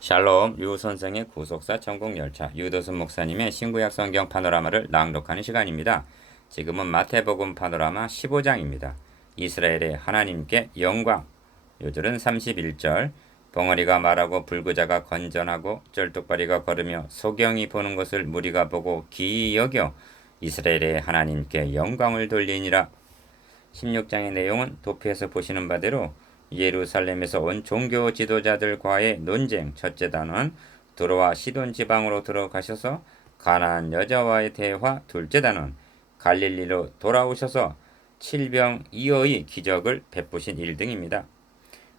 샬롬 유선생의 구속사 천국열차 유도순 목사님의 신구약 성경 파노라마를 낭독하는 시간입니다. 지금은 마태복음 파노라마 15장입니다. 이스라엘의 하나님께 영광. 요절은 31절. 벙어리가 말하고 불구자가 건전하고 쩔뚝발이가 걸으며 소경이 보는 것을 무리가 보고 기이 여겨 이스라엘의 하나님께 영광을 돌리니라. 16장의 내용은 도표에서 보시는 바대로 예루살렘에서 온 종교 지도자들과의 논쟁. 첫째 단원 두로와 시돈 지방으로 들어가셔서 가나안 여자와의 대화. 둘째 단원 갈릴리로 돌아오셔서 칠병이어의 기적을 베푸신 일 등입니다.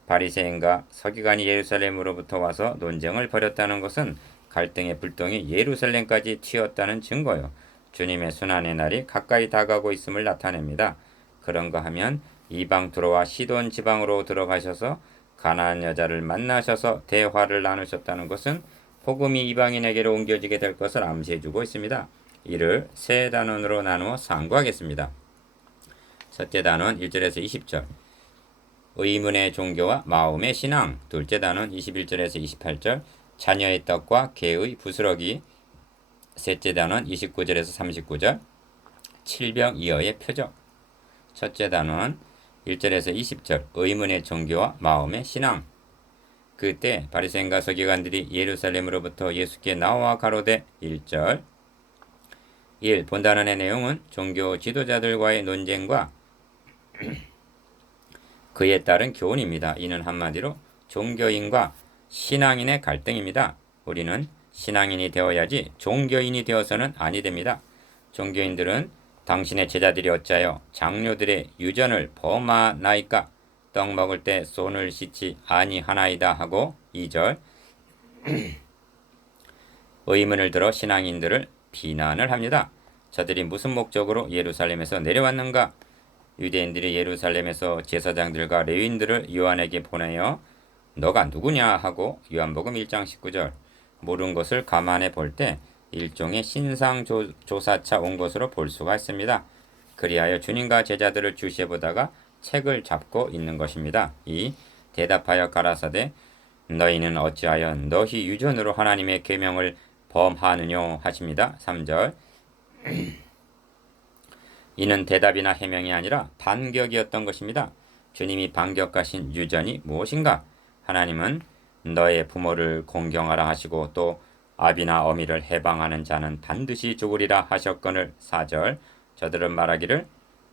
바리새인과 서기관이 예루살렘으로부터 와서 논쟁을 벌였다는 것은 갈등의 불똥이 예루살렘까지 튀었다는 증거요. 주님의 순환의 날이 가까이 다가오고 있음을 나타냅니다. 그런가 하면 이방 두로와 시돈 지방으로 들어가셔서 가나안 여자를 만나셔서 대화를 나누셨다는 것은 복음이 이방인에게로 옮겨지게 될 것을 암시해주고 있습니다. 이를 세 단원으로 나누어 상고하겠습니다. 첫째 단원 1절에서 20절 의문의 종교와 마음의 신앙. 둘째 단원 21절에서 28절 자녀의 떡과 개의 부스러기. 셋째 단원 29절에서 39절 칠병이어의 표적. 첫째 단원 1절에서 20절 의문의 종교와 마음의 신앙. 그때 바리새인과 서기관들이 예루살렘으로부터 예수께 나와 가로되 1절 1. 본단원의 내용은 종교 지도자들과의 논쟁과 그에 따른 교훈입니다. 이는 한마디로 종교인과 신앙인의 갈등입니다. 우리는 신앙인이 되어야지 종교인이 되어서는 아니 됩니다. 종교인들은 당신의 제자들이 어찌하여 장로들의 유전을 범하나이까? 떡 먹을 때 손을 씻지 아니하나이다 하고 2절 의문을 들어 신앙인들을 비난을 합니다. 저들이 무슨 목적으로 예루살렘에서 내려왔는가? 유대인들이 예루살렘에서 제사장들과 레위인들을 요한에게 보내어 너가 누구냐 하고 요한복음 1장 19절 모르는 것을 감안해 볼 때 일종의 신상조사차 온 것으로 볼 수가 있습니다. 그리하여 주님과 제자들을 주시해 보다가 책을 잡고 있는 것입니다. 이 대답하여 가라사대 너희는 어찌하여 너희 유전으로 하나님의 계명을 범하느뇨 하십니다. 3절 이는 대답이나 해명이 아니라 반격이었던 것입니다. 주님이 반격하신 유전이 무엇인가? 하나님은 너의 부모를 공경하라 하시고 또 아비나 어미를 해방하는 자는 반드시 죽으리라 하셨거늘. 4절 저들은 말하기를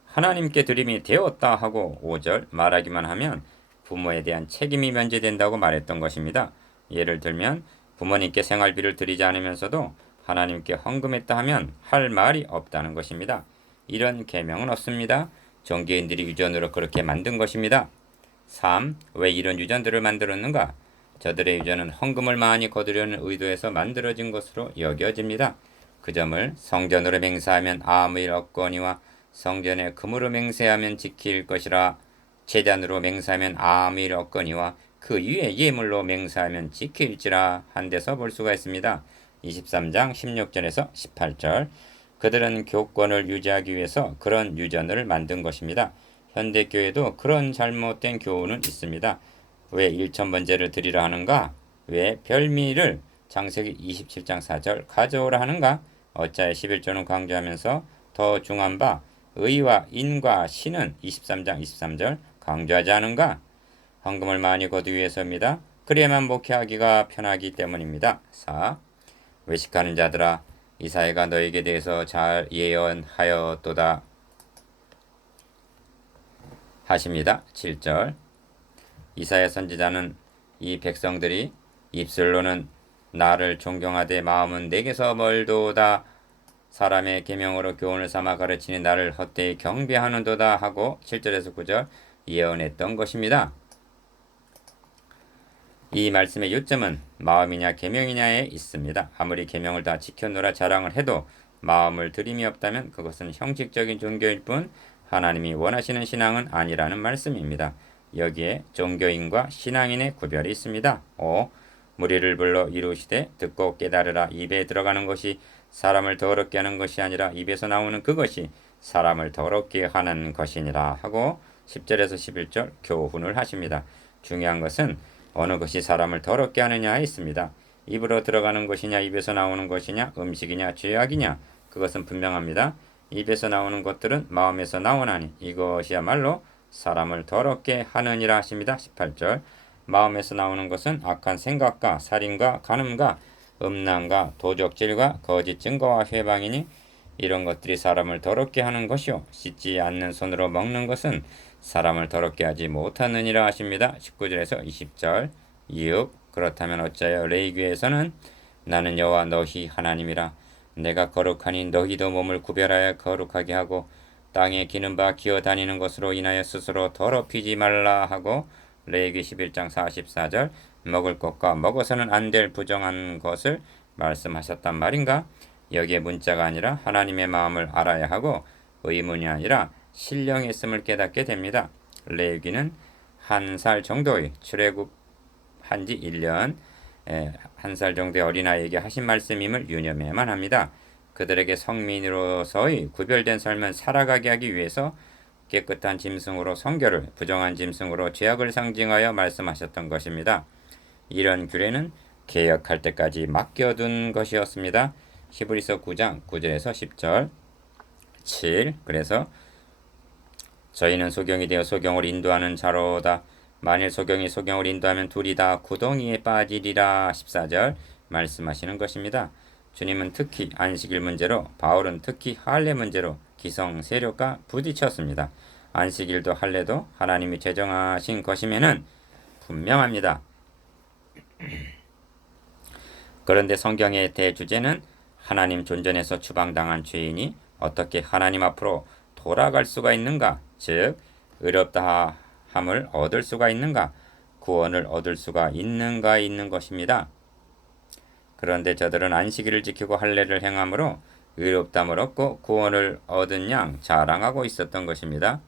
하나님께 드림이 되었다 하고 5절 말하기만 하면 부모에 대한 책임이 면제된다고 말했던 것입니다. 예를 들면 부모님께 생활비를 드리지 않으면서도 하나님께 헌금했다 하면 할 말이 없다는 것입니다. 이런 계명은 없습니다. 종교인들이 유전으로 그렇게 만든 것입니다. 3. 왜 이런 유전들을 만들었는가? 저들의 유전은 헌금을 많이 거두려는 의도에서 만들어진 것으로 여겨집니다. 그 점을 성전으로 맹세하면 아무 일 없거니와 성전에 금으로 맹세하면 지킬 것이라 제단으로 맹세하면 아무 일 없거니와 그 위에 예물로 맹세하면 지킬지라 한 데서 볼 수가 있습니다. 23장 16절에서 18절 그들은 교권을 유지하기 위해서 그런 유전을 만든 것입니다. 현대교회도 그런 잘못된 교훈은 있습니다. 왜 1,000번제를 드리라 하는가? 왜 별미를 창세기 27장 4절 가져오라 하는가? 어찌하여 11조는 강조하면서 더 중한 바 의와 인과 신은 23장 23절 강조하지 않은가? 헌금을 많이 거두기 위해서입니다. 그래야만 목회하기가 편하기 때문입니다. 4. 외식하는 자들아 이사야가 너에게 대해서 잘 예언하였도다 하십니다. 7절 이사야 선지자는 이 백성들이 입술로는 나를 존경하되 마음은 내게서 멀도다 사람의 계명으로 교훈을 삼아 가르치니 나를 헛되이 경배하는도다 하고 7절에서 9절 예언했던 것입니다. 이 말씀의 요점은 마음이냐 계명이냐에 있습니다. 아무리 계명을 다 지켜노라 자랑을 해도 마음을 들임이 없다면 그것은 형식적인 종교일 뿐 하나님이 원하시는 신앙은 아니라는 말씀입니다. 여기에 종교인과 신앙인의 구별이 있습니다. 5. 무리를 불러 이루시되 듣고 깨달으라. 입에 들어가는 것이 사람을 더럽게 하는 것이 아니라 입에서 나오는 그것이 사람을 더럽게 하는 것이니라 하고 10절에서 11절 교훈을 하십니다. 중요한 것은 어느 것이 사람을 더럽게 하느냐에 있습니다. 입으로 들어가는 것이냐 입에서 나오는 것이냐 음식이냐 죄악이냐 그것은 분명합니다. 입에서 나오는 것들은 마음에서 나오나니 이것이야말로 사람을 더럽게 하느니라 하십니다. 18절 마음에서 나오는 것은 악한 생각과 살인과 간음과 음란과 도적질과 거짓 증거와 회방이니 이런 것들이 사람을 더럽게 하는 것이요 씻지 않는 손으로 먹는 것은 사람을 더럽게 하지 못하느니라 하십니다. 19절에서 20절 이윽 그렇다면 어찌하여 레위기에서는 나는 여호와 너희 하나님이라 내가 거룩하니 너희도 몸을 구별하여 거룩하게 하고 땅에 기는 바 기어 다니는 것으로 인하여 스스로 더럽히지 말라 하고 레위기 11장 44절 먹을 것과 먹어서는 안 될 부정한 것을 말씀하셨단 말인가? 여기에 문자가 아니라 하나님의 마음을 알아야 하고 의문이 아니라 신령했음을 깨닫게 됩니다. 레위기는 한 살 정도의 출애굽한 지 1년 한 살 정도의 어린아이에게 하신 말씀임을 유념해야만 합니다. 그들에게 성민으로서의 구별된 삶을 살아가게 하기 위해서 깨끗한 짐승으로 성결을 부정한 짐승으로 죄악을 상징하여 말씀하셨던 것입니다. 이런 규례는 개혁할 때까지 맡겨둔 것이었습니다. 히브리서 9장 9절에서 10절 7 그래서 저희는 소경이 되어 소경을 인도하는 자로다. 만일 소경이 소경을 인도하면 둘이 다 구덩이에 빠지리라 14절 말씀하시는 것입니다. 주님은 특히 안식일 문제로 바울은 특히 할례 문제로 기성 세력과 부딪혔습니다. 안식일도 할례도 하나님이 제정하신 것임에는 분명합니다. 그런데 성경의 대주제는 하나님 존전에서 추방당한 죄인이 어떻게 하나님 앞으로 돌아갈 수가 있는가? 즉 의롭다 함을 얻을 수가 있는가? 구원을 얻을 수가 있는가 있는 것입니다. 그런데 저들은 안식일을 지키고 할례를 행함으로 의롭담을 얻고 구원을 얻은 양 자랑하고 있었던 것입니다.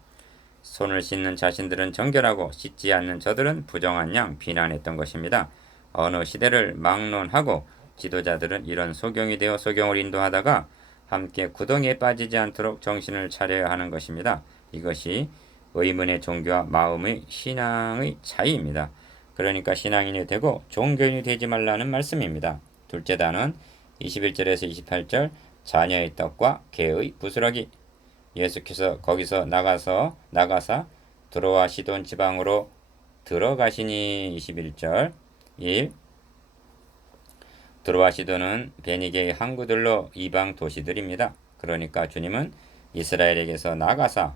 손을 씻는 자신들은 정결하고 씻지 않는 저들은 부정한 양 비난했던 것입니다. 어느 시대를 막론하고 지도자들은 이런 소경이 되어 소경을 인도하다가 함께 구덩이에 빠지지 않도록 정신을 차려야 하는 것입니다. 이것이 의문의 종교와 마음의 신앙의 차이입니다. 그러니까 신앙인이 되고 종교인이 되지 말라는 말씀입니다. 둘째 단은 21절에서 28절 자녀의 떡과 개의 부스러기 예수께서 거기서 나가사 드로아 시돈 지방으로 들어가시니 21절 1 드로아 시돈은 베니게의 항구들로 이방 도시들입니다. 그러니까 주님은 이스라엘에서 나가사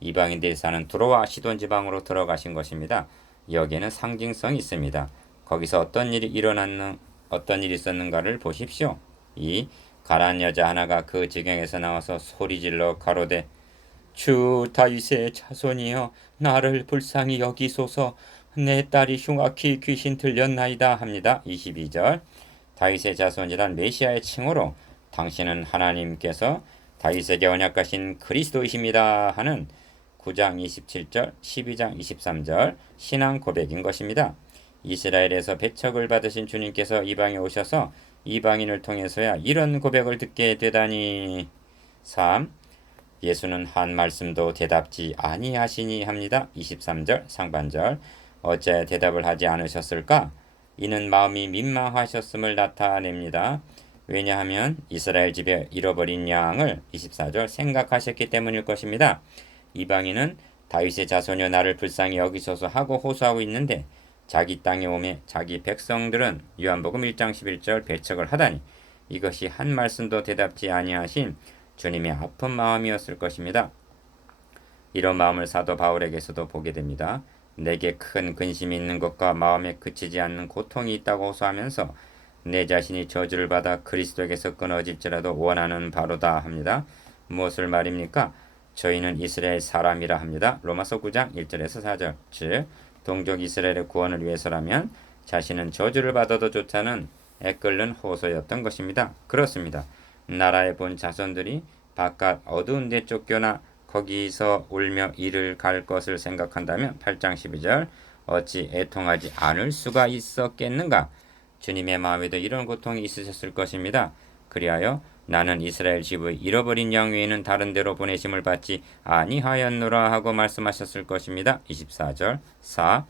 이방인들이 사는 드로아 시돈 지방으로 들어가신 것입니다. 여기에는 상징성이 있습니다. 거기서 어떤 일이 있었는가를 보십시오. 이 가난 여자 하나가 그 지경에서 나와서 소리질러 가로되 주 다윗의 자손이여 나를 불쌍히 여기소서 내 딸이 흉악히 귀신 들렸나이다 합니다. 22절 다윗의 자손이란 메시아의 칭호로 당신은 하나님께서 다윗에게 언약하신 그리스도이십니다 하는 9장 27절 12장 23절 신앙 고백인 것입니다. 이스라엘에서 배척을 받으신 주님께서 이방에 오셔서 이방인을 통해서야 이런 고백을 듣게 되다니. 3. 예수는 한 말씀도 대답지 아니하시니 합니다. 23절 상반절 어찌하여 대답을 하지 않으셨을까? 이는 마음이 민망하셨음을 나타냅니다. 왜냐하면 이스라엘 집에 잃어버린 양을 24절 생각하셨기 때문일 것입니다. 이방인은 다윗의 자손여 나를 불쌍히 여기소서 하고 호소하고 있는데 자기 땅에 오매 자기 백성들은 요한복음 1장 11절 배척을 하다니 이것이 한 말씀도 대답지 아니하신 주님의 아픈 마음이었을 것입니다. 이런 마음을 사도 바울에게서도 보게 됩니다. 내게 큰 근심이 있는 것과 마음에 그치지 않는 고통이 있다고 호소하면서 내 자신이 저주를 받아 그리스도에게서 끊어질지라도 원하는 바로다 합니다. 무엇을 말입니까? 저희는 이스라엘 사람이라 합니다. 로마서 9장 1절에서 4절 즉 동족 이스라엘의 구원을 위해서라면 자신은 저주를 받아도 좋다는 애끓는 호소였던 것입니다. 그렇습니다. 나라에 본 자손들이 바깥 어두운 데 쫓겨나 거기서 울며 이를 갈 것을 생각한다면 8장 12절 어찌 애통하지 않을 수가 있었겠는가? 주님의 마음에도 이런 고통이 있으셨을 것입니다. 그리하여 나는 이스라엘 집의 잃어버린 양 외에는 다른 데로 보내심을 받지 아니하였노라 하고 말씀하셨을 것입니다. 24절 4.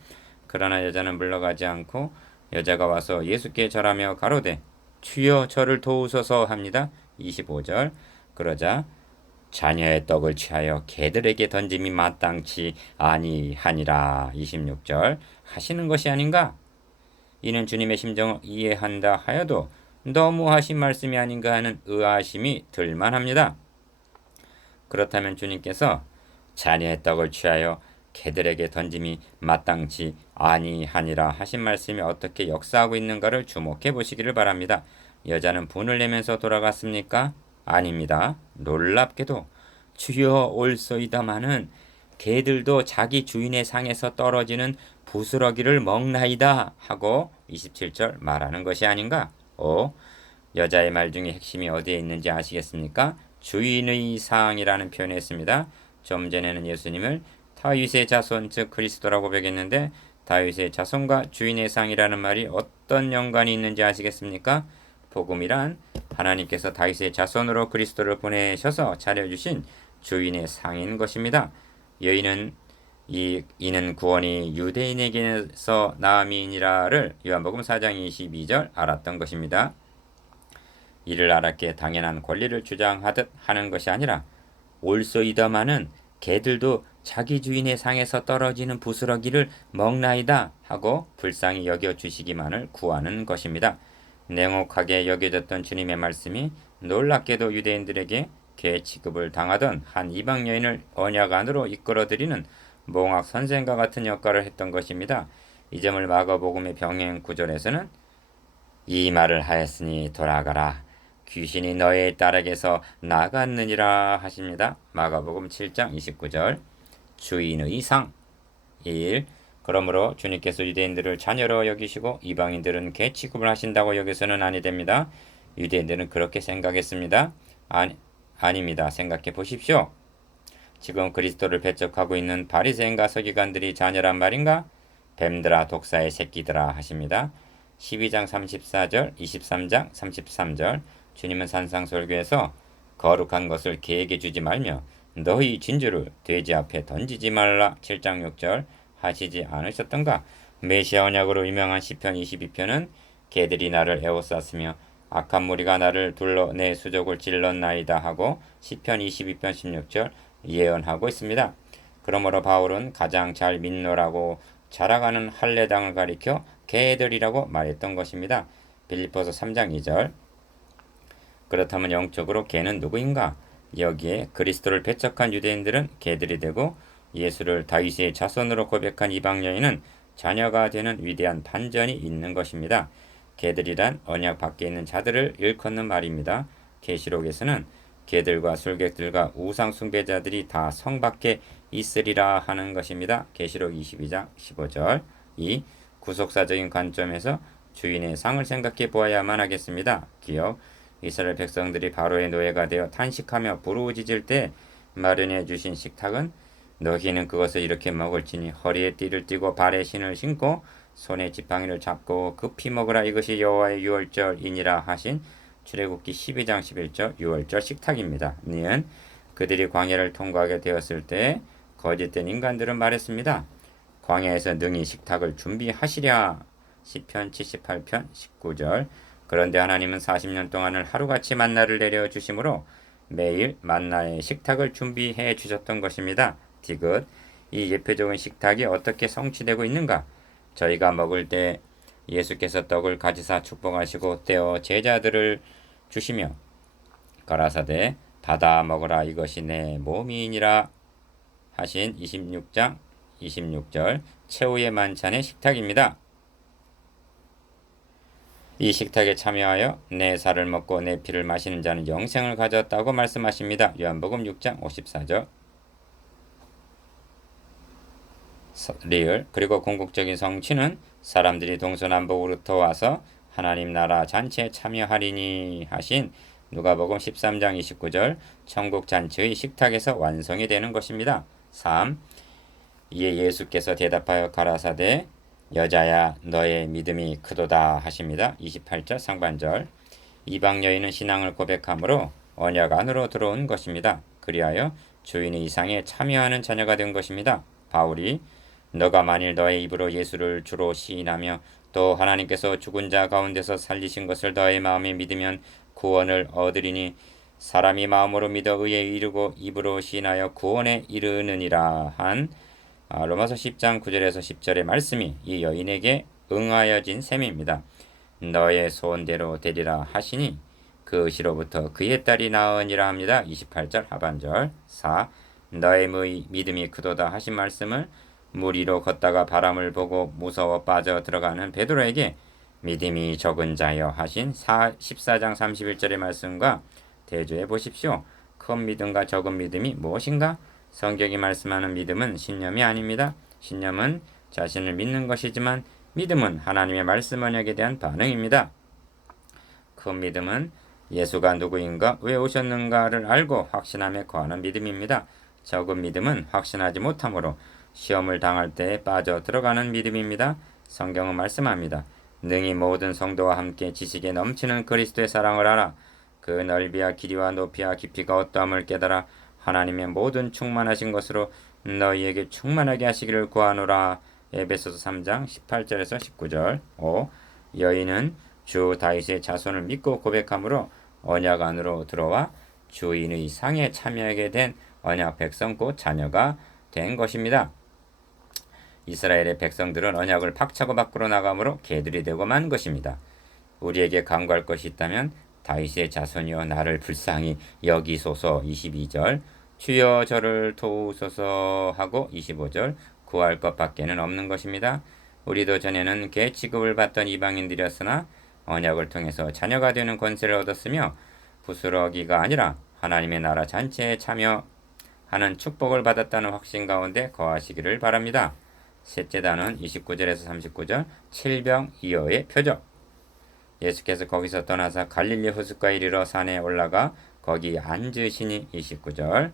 그러나 여자는 물러가지 않고 여자가 와서 예수께 절하며 가로되 주여 저를 도우소서 합니다. 25절. 그러자 자녀의 떡을 취하여 개들에게 던짐이 마땅치 아니하니라. 26절. 하시는 것이 아닌가? 이는 주님의 심정을 이해한다 하여도 너무 하신 말씀이 아닌가 하는 의아심이 들만합니다. 그렇다면 주님께서 자녀의 떡을 취하여 개들에게 던짐이 마땅치 아니하니라 하신 말씀이 어떻게 역사하고 있는가를 주목해 보시기를 바랍니다. 여자는 분을 내면서 돌아갔습니까? 아닙니다. 놀랍게도 주여 올소이다마는 개들도 자기 주인의 상에서 떨어지는 부스러기를 먹나이다 하고 27절 말하는 것이 아닌가? 여자의 말 중에 핵심이 어디에 있는지 아시겠습니까? 주인의 상이라는 표현을 했습니다. 좀 전에는 예수님을 다윗의 자손 즉 그리스도라고 배겼는데 다윗의 자손과 주인의 상이라는 말이 어떤 연관이 있는지 아시겠습니까? 복음이란 하나님께서 다윗의 자손으로 그리스도를 보내셔서 차려주신 주인의 상인 것입니다. 이는 구원이 유대인에게서 나음이니라를 요한복음 4장 22절 알았던 것입니다. 이를 알았기에 당연한 권리를 주장하듯 하는 것이 아니라 올소이다마는 개들도 자기 주인의 상에서 떨어지는 부스러기를 먹나이다 하고 불쌍히 여겨주시기만을 구하는 것입니다. 냉혹하게 여겨졌던 주님의 말씀이 놀랍게도 유대인들에게 개 취급을 당하던 한 이방 여인을 언약 안으로 이끌어들이는 몽학 선생과 같은 역할을 했던 것입니다. 이 점을 마가복음의 병행 구절에서는 이 말을 하였으니 돌아가라 귀신이 너의 딸에게서 나갔느니라 하십니다. 마가복음 7장 29절. 주인의 상 1. 그러므로 주님께서 유대인들을 자녀로 여기시고 이방인들은 개 취급을 하신다고 여기서는 아니 됩니다. 유대인들은 그렇게 생각했습니다. 아닙니다. 생각해 보십시오. 지금 그리스도를 배척하고 있는 바리새인과 서기관들이 자녀란 말인가? 뱀들아 독사의 새끼들아 하십니다. 12장 34절, 23장 33절. 주님은 산상설교에서 거룩한 것을 개에게 주지 말며 너희 진주를 돼지 앞에 던지지 말라 7장 6절 하시지 않으셨던가? 메시아 언약으로 유명한 시편 22편은 개들이 나를 에워쌌으며 악한 무리가 나를 둘러 내 수족을 찔렀나이다 하고 시편 22편 16절 예언하고 있습니다. 그러므로 바울은 가장 잘 민노라고 자랑하는 할례당을 가리켜 개들이라고 말했던 것입니다. 빌립보서 3장 2절. 그렇다면 영적으로 개는 누구인가? 여기에 그리스도를 배척한 유대인들은 개들이 되고 예수를 다윗의 자손으로 고백한 이방 여인은 자녀가 되는 위대한 반전이 있는 것입니다. 개들이란 언약 밖에 있는 자들을 일컫는 말입니다. 계시록에서는 개들과 술객들과 우상 숭배자들이 다 성 밖에 있으리라 하는 것입니다. 계시록 22장 15절. 이 구속사적인 관점에서 주인의 상을 생각해 보아야만 하겠습니다. 기억 이스라엘 백성들이 바로의 노예가 되어 탄식하며 부르짖을 때 마련해 주신 식탁은 너희는 그것을 이렇게 먹을지니 허리에 띠를 띠고 발에 신을 신고 손에 지팡이를 잡고 급히 먹으라 이것이 여호와의 유월절이니라 하신 출애굽기 12장 11절 유월절 식탁입니다. 니은 그들이 광야를 통과하게 되었을 때 거짓된 인간들은 말했습니다. 광야에서 능히 식탁을 준비하시랴 시편 78편 19절. 그런데 하나님은 40년 동안을 하루같이 만나를 내려주심으로 매일 만나의 식탁을 준비해 주셨던 것입니다. 디귿 이 예표적인 식탁이 어떻게 성취되고 있는가? 저희가 먹을 때 예수께서 떡을 가지사 축복하시고 떼어 제자들을 주시며 가라사대 받아 먹으라 이것이 내 몸이니라 하신 26장 26절 최후의 만찬의 식탁입니다. 이 식탁에 참여하여 내 살을 먹고 내 피를 마시는 자는 영생을 가졌다고 말씀하십니다. 요한복음 6장 54절. 리을 그리고 궁극적인 성취는 사람들이 동서남북으로부터 와서 하나님 나라 잔치에 참여하리니 하신 누가복음 13장 29절 천국 잔치의 식탁에서 완성이 되는 것입니다. 3. 이에 예수께서 대답하여 가라사대 여자야 너의 믿음이 크도다 하십니다. 28절 상반절. 이방 여인은 신앙을 고백함으로 언약 안으로 들어온 것입니다. 그리하여 주인의 이상에 참여하는 자녀가 된 것입니다. 바울이 너가 만일 너의 입으로 예수를 주로 시인하며 또 하나님께서 죽은 자 가운데서 살리신 것을 너의 마음에 믿으면 구원을 얻으리니 사람이 마음으로 믿어 의에 이르고 입으로 시인하여 구원에 이르느니라 한 로마서 10장 9절에서 10절의 말씀이 이 여인에게 응하여진 셈입니다. 너의 소원대로 되리라 하시니 그 시로부터 그의 딸이 나으니라 합니다. 28절 하반절 4. 너의 믿음이 크도다 하신 말씀을 물 위로 걷다가 바람을 보고 무서워 빠져 들어가는 베드로에게 믿음이 적은 자여 하신 14장 31절의 말씀과 대조해 보십시오. 큰 믿음과 적은 믿음이 무엇인가? 성경이 말씀하는 믿음은 신념이 아닙니다. 신념은 자신을 믿는 것이지만 믿음은 하나님의 말씀 언약에 대한 반응입니다. 큰 믿음은 예수가 누구인가, 왜 오셨는가를 알고 확신함에 거하는 믿음입니다. 적은 믿음은 확신하지 못하므로 시험을 당할 때에 빠져 들어가는 믿음입니다. 성경은 말씀합니다. 능히 모든 성도와 함께 지식에 넘치는 그리스도의 사랑을 알아 그 넓이와 길이와 높이와 깊이가 어떠함을 깨달아 하나님의 모든 충만하신 것으로 너희에게 충만하게 하시기를 구하노라. 에베소서 3장 18절에서 19절. 5. 여인은 주 다윗의 자손을 믿고 고백함으로 언약 안으로 들어와 주인의 상에 참여하게 된 언약 백성 곧 자녀가 된 것입니다. 이스라엘의 백성들은 언약을 박차고 밖으로 나가므로 개들이 되고 만 것입니다. 우리에게 간구할 것이 있다면 다윗의 자손이여 나를 불쌍히 여기소서 22절, 주여 저를 도우소서 하고 25절, 구할 것밖에는 없는 것입니다. 우리도 전에는 개 취급을 받던 이방인들이었으나 언약을 통해서 자녀가 되는 권세를 얻었으며 부스러기가 아니라 하나님의 나라 잔치에 참여하는 축복을 받았다는 확신 가운데 거하시기를 바랍니다. 셋째 단은 29절에서 39절, 칠병이어의 표적. 예수께서 거기서 떠나서 갈릴리 호숫가에 이르러 산에 올라가 거기 앉으시니 29절.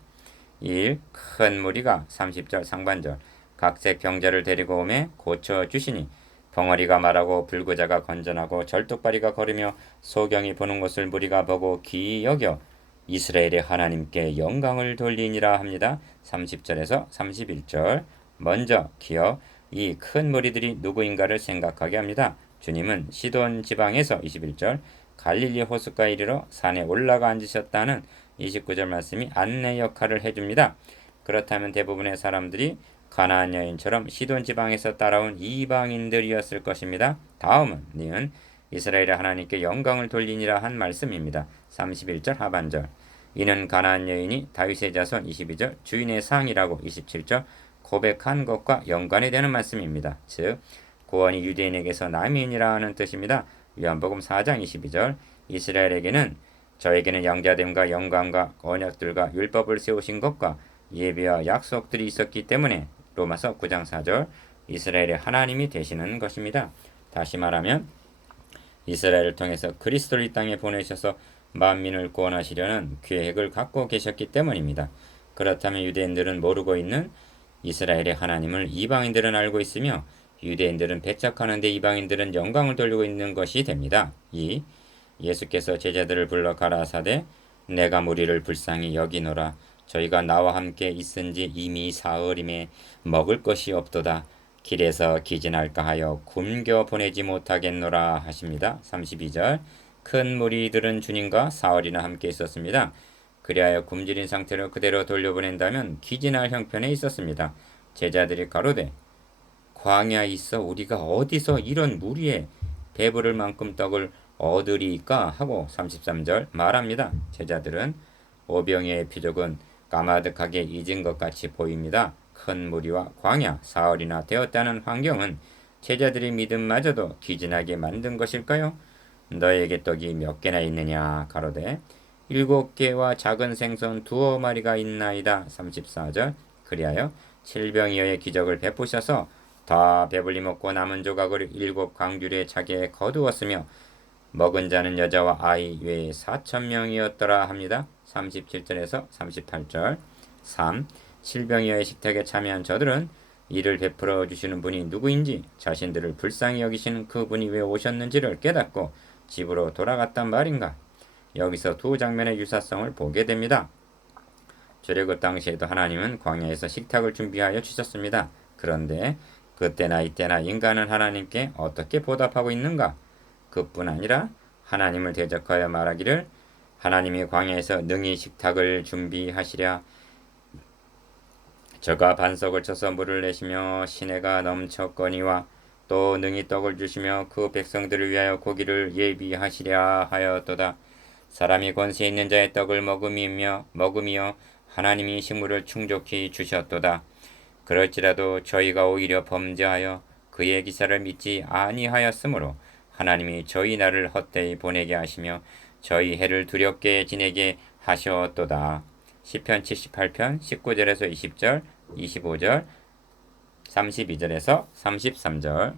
1. 큰 무리가 30절 상반절 각색 병자를 데리고 오매 고쳐주시니 벙어리가 말하고 불구자가 건전하고 절뚝발이가 걸으며 소경이 보는 것을 무리가 보고 기이 여겨 이스라엘의 하나님께 영광을 돌리니라 합니다. 30절에서 31절. 먼저 기어 이 큰 무리들이 누구인가를 생각하게 합니다. 주님은 시돈 지방에서 21절 갈릴리 호숫가에 이르러 산에 올라가 앉으셨다는 29절 말씀이 안내 역할을 해줍니다. 그렇다면 대부분의 사람들이 가나안 여인처럼 시돈 지방에서 따라온 이방인들이었을 것입니다. 다음은 니은 이스라엘의 하나님께 영광을 돌리니라 한 말씀입니다. 31절 하반절 이는 가나안 여인이 다윗의 자손 22절 주인의 상이라고 27절 고백한 것과 연관이 되는 말씀입니다. 즉 구원이 유대인에게서 남인이라 하는 뜻입니다. 요한복음 4장 22절 이스라엘에게는 저에게는 양자됨과 영광과 언약들과 율법을 세우신 것과 예배와 약속들이 있었기 때문에 로마서 9장 4절 이스라엘의 하나님이 되시는 것입니다. 다시 말하면 이스라엘을 통해서 그리스도를 이 땅에 보내셔서 만민을 구원하시려는 계획을 갖고 계셨기 때문입니다. 그렇다면 유대인들은 모르고 있는 이스라엘의 하나님을 이방인들은 알고 있으며 유대인들은 배척하는데 이방인들은 영광을 돌리고 있는 것이 됩니다. 2. 예수께서 제자들을 불러 가라사대 내가 무리를 불쌍히 여기노라 저희가 나와 함께 있은지 이미 사흘임에 먹을 것이 없도다 길에서 기진할까 하여 굶겨 보내지 못하겠노라 하십니다. 32절 큰 무리들은 주님과 사흘이나 함께 있었습니다. 그리하여 굶주린 상태로 그대로 돌려보낸다면 기진할 형편에 있었습니다. 제자들이 가로되 광야에 있어 우리가 어디서 이런 무리에 배부를 만큼 떡을 얻으리까 하고 33절 말합니다. 제자들은 오병이어의 표적은 까마득하게 잊은 것 같이 보입니다. 큰 무리와 광야 사흘이나 되었다는 환경은 제자들의 믿음마저도 기진하게 만든 것일까요? 너에게 떡이 몇 개나 있느냐 가로되 7개와 작은 생선 2마리가 있나이다. 34절 그리하여 칠병이어의 기적을 베푸셔서 다 배불리 먹고 남은 조각을 7 광주리의 차게에 거두었으며 먹은 자는 여자와 아이 외에 4,000명이었더라 합니다. 37절에서 38절 3. 칠병이어의 식탁에 참여한 저들은 이를 베풀어 주시는 분이 누구인지 자신들을 불쌍히 여기시는 그분이 왜 오셨는지를 깨닫고 집으로 돌아갔단 말인가. 여기서 두 장면의 유사성을 보게 됩니다. 출애굽 당시에도 하나님은 광야에서 식탁을 준비하여 주셨습니다. 그런데 그때나 이때나 인간은 하나님께 어떻게 보답하고 있는가? 그뿐 아니라 하나님을 대적하여 말하기를 하나님이 광야에서 능히 식탁을 준비하시랴. 저가 반석을 쳐서 물을 내시며 시내가 넘쳤거니와 또 능히 떡을 주시며 그 백성들을 위하여 고기를 예비하시랴 하였도다. 사람이 권세 있는 자의 떡을 먹으며 하나님이 식물을 충족히 주셨도다. 그럴지라도 저희가 오히려 범죄하여 그의 기사를 믿지 아니하였으므로 하나님이 저희 날을 헛되이 보내게 하시며 저희 해를 두렵게 지내게 하셨도다. 시편 78편 19절에서 20절, 25절, 32절에서 33절.